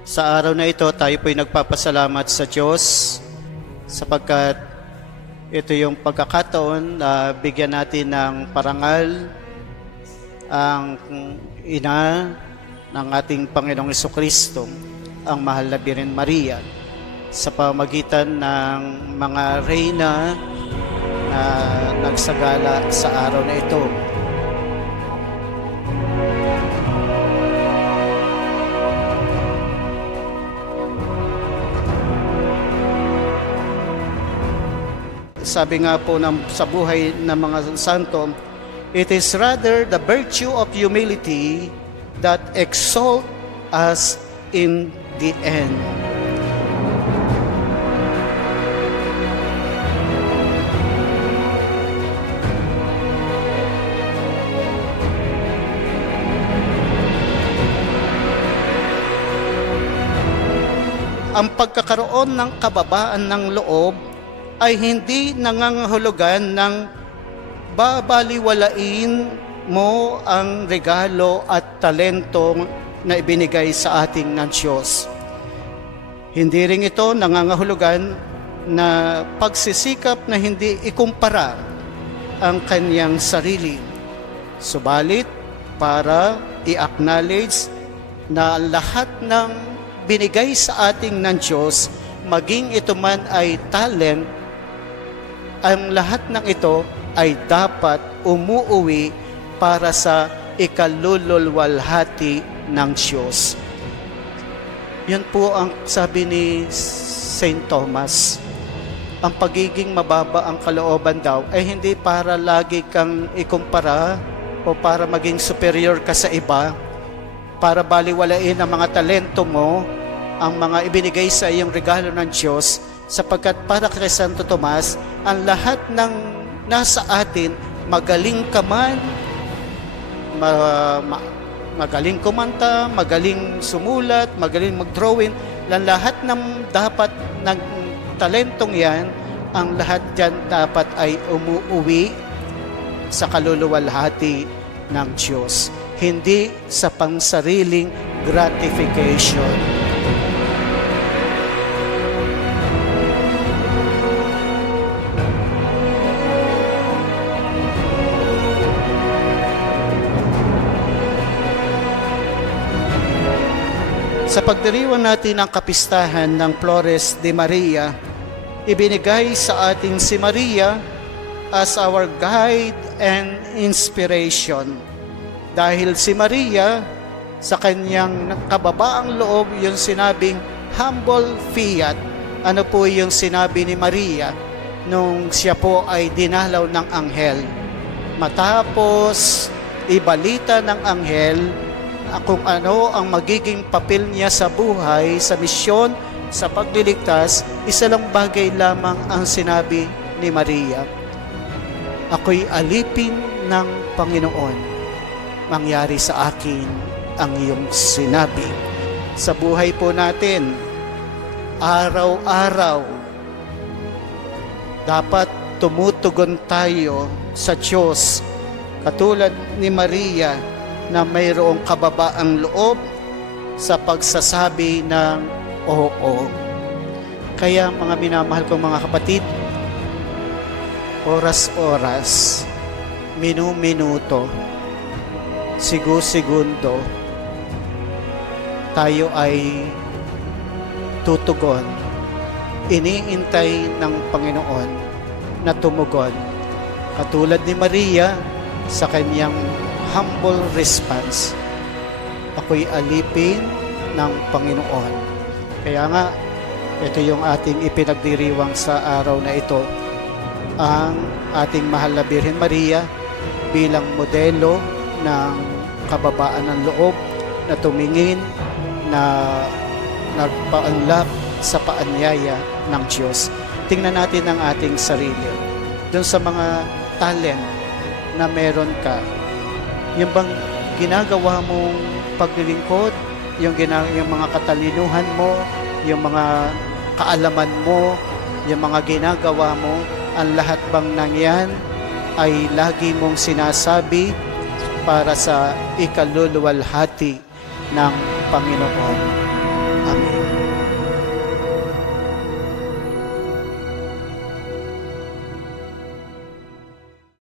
Sa araw na ito, tayo po'y nagpapasalamat sa Diyos sapagkat ito yung pagkakataon na bigyan natin ng parangal ang ina ng ating Panginoong Jesucristo, ang Mahal na Birhen Maria, sa pamagitan ng mga reyna na nagsagala sa araw na ito. Sabi nga po sa buhay ng mga santo, it is rather the virtue of humility that exalt us in the end. Ang pagkakaroon ng kababaan ng loob ay hindi nangangahulugan ng babaliwalain mo ang regalo at talento na ibinigay sa ating ng Diyos. Hindi rin ito nangangahulugan na pagsisikap na hindi ikumpara ang kanyang sarili. Subalit, para i-acknowledge na lahat ng binigay sa ating ng Diyos, maging ito man ay talent, ang lahat ng ito ay dapat umuuwi para sa ikalululwalhati ng Diyos. Yan po ang sabi ni St. Thomas. Ang pagiging mababa ang kalooban daw ay hindi para lagi kang ikumpara o para maging superior ka sa iba, para baliwalain ang mga talento mo, ang mga ibinigay sa iyong regalo ng Diyos, sapagkat para kay Santo Tomas, ang lahat ng nasa atin, magaling ka man, magaling kumanta, magaling sumulat, magaling mag-drawing, lahat ng dapat ng talentong yan, ang lahat dyan dapat ay umuuwi sa kaluluwalhati ng Diyos, hindi sa pangsariling gratification. Sa pagdiriwang natin ng kapistahan ng Flores de Maria, ibinigay sa ating si Maria as our guide and inspiration. Dahil si Maria, sa kanyang kababaang loob, yung sinabing humble fiat. Ano po yung sinabi ni Maria nung siya po ay dinalaw ng anghel? Matapos ibalita ng anghel kung ano ang magiging papel niya sa buhay, sa misyon, sa pagliligtas, isa lang bagay lamang ang sinabi ni Maria. Ako'y alipin ng Panginoon. Mangyari sa akin ang iyong sinabi. Sa buhay po natin, araw-araw, dapat tumutugon tayo sa Diyos, katulad ni Maria, na mayroong kababaang loob sa pagsasabi ng oo. Kaya mga minamahal kong mga kapatid, oras-oras, minu-minuto, segundo, tayo ay tutugon. Iniintay ng Panginoon na tumugon. Katulad ni Maria sa kanyang humble response, ako'y alipin ng Panginoon. Kaya nga, ito yung ating ipinagdiriwang sa araw na ito, ang ating Mahal na Birhen Maria bilang modelo ng kababaan ng loob na tumingin, na nagpaunlak sa paanyaya ng Diyos. Tingnan natin ang ating sarili. Doon sa mga talent na meron ka, yung bang ginagawa mong paglilingkod, yung mga katalinuhan mo, yung mga kaalaman mo, yung mga ginagawa mo, ang lahat bang nangyan ay lagi mong sinasabi para sa ikaluluwalhati ng Panginoon. Amen.